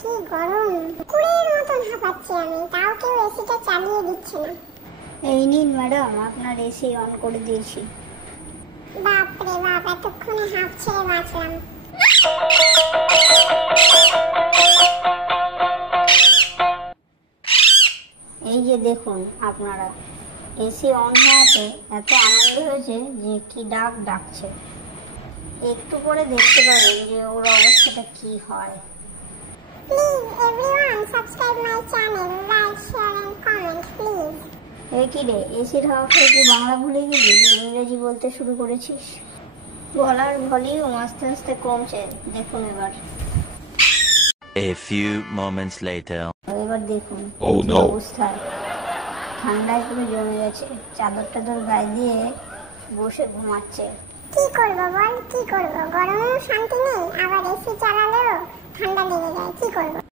কি গরম, কুড়ের মতন হাঁপাচ্ছি আমি, তাও কেউ এসিটা চালিয়ে দিচ্ছে না। এই নিন ম্যাডাম, আপনার এসি অন করে দিয়েছি। বাপরে বাপ, এতক্ষণে হাঁপ ছেড়ে বাঁচলাম। এই যে দেখুন আপনারা, এসি অন হওয়াতে এত আনন্দ হয়েছে যে কি ডাকছে। একটু পরে দেখতে পাবেন যে ওর অবস্থাটা কি হয়। Please everyone subscribe my channel, like share and comment please. এই কি রে, এসির হাওয়া খেয়ে কি বাংলা ভুলে গেলি যে ইংরেজি বলতে শুরু করেছিস? গলার ভলিউম আস্তে আস্তে কমছে, দেখুন এবার। A few moments later. এবার দেখুন Oh no! অবস্থা, ঠান্ডায় পুরো জমে গেছে, চাদর টাদর গায়ে দিয়ে বসে ঘুমাচ্ছে। কি করবো বল, কি করবো, গরমেও শান্তি নেই, আবার এসি চালালেও ঠান্ডা লেগে যায়, কি করবো।